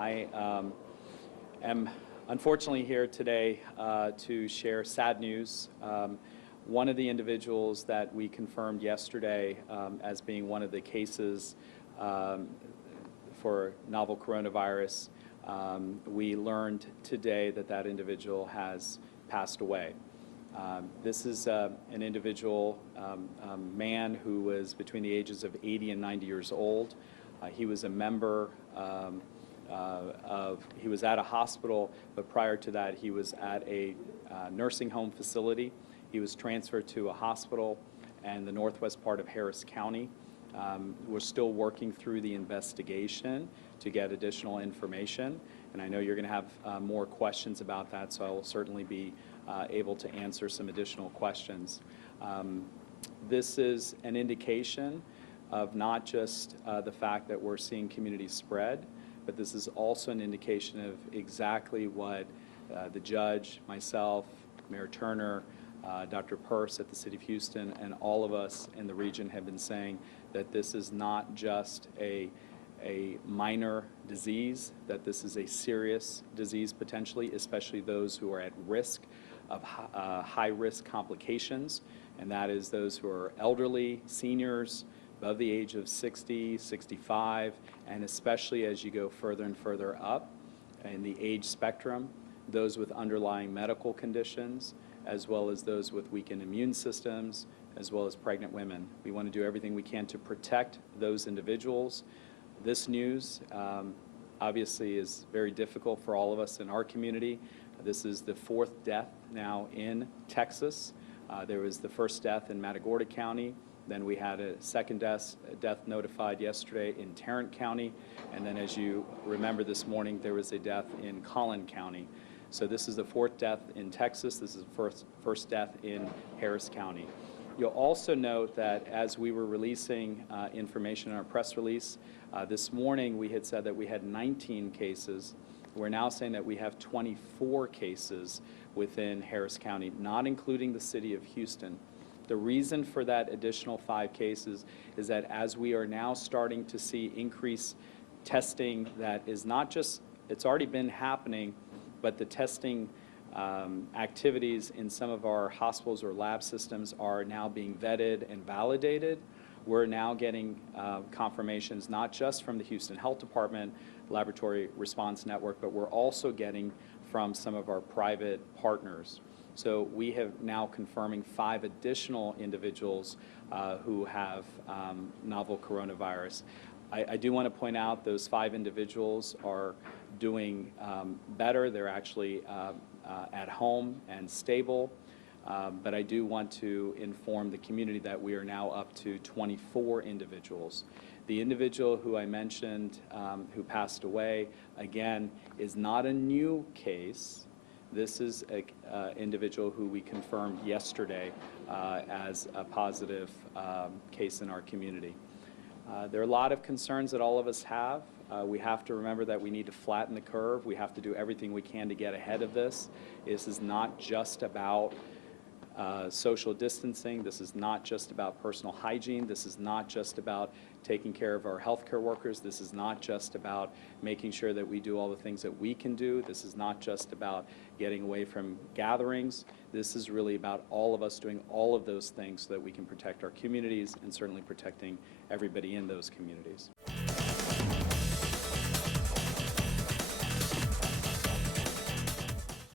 I am unfortunately here today to share sad news. One of the individuals that we confirmed yesterday as being one of the cases for novel coronavirus, we learned today that that individual has passed away. This is an individual, man who was between the ages of 80 and 90 years old. He was a member he was at a hospital, but prior to that he was at a nursing home facility. He was transferred to a hospital in the northwest part of Harris County. We're still working through the investigation to get additional information, and I know you're going to have more questions about that, so I will certainly be able to answer some additional questions. This is an indication of not just the fact that we're seeing community spread, but this is also an indication of exactly what the judge, myself, Mayor Turner, Dr. Peirce at the City of Houston, and all of us in the region have been saying, that this is not just a minor disease, that this is a serious disease potentially, especially those who are at risk of high-risk complications, and that is those who are elderly, seniors, above the age of 60, 65, and especially as you go further and further up in the age spectrum, those with underlying medical conditions, as well as those with weakened immune systems, as well as pregnant women. We want to do everything we can to protect those individuals. This news obviously is very difficult for all of us in our community. This is the fourth death now in Texas. There was the first death in Matagorda County. Then we had a second death notified yesterday in Tarrant County. And then as you remember this morning, there was a death in Collin County. So this is the fourth death in Texas. This is the first death in Harris County. You'll also note that as we were releasing information in our press release, this morning we had said that we had 19 cases. We're now saying that we have 24 cases within Harris County, not including the city of Houston. The reason for that additional 5 cases is that as we are now starting to see increased testing that is not just, it's already been happening, but the testing activities in some of our hospitals or lab systems are now being vetted and validated. We're now getting confirmations not just from the Houston Health Department Laboratory Response Network, but we're also getting from some of our private partners. So we have now confirming 5 additional individuals who have novel coronavirus. I do want to point out those 5 individuals are doing better. They're actually at home and stable. But I do want to inform the community that we are now up to 24 individuals. The individual who I mentioned who passed away, again, is not a new case. This is an individual who we confirmed yesterday as a positive case in our community. There are a lot of concerns that all of us have. We have to remember that we need to flatten the curve. We have to do everything we can to get ahead of this. This is not just about social distancing. This is not just about personal hygiene. This is not just about taking care of our healthcare workers. This is not just about making sure that we do all the things that we can do. This is not just about getting away from gatherings. This is really about all of us doing all of those things so that we can protect our communities and certainly protecting everybody in those communities.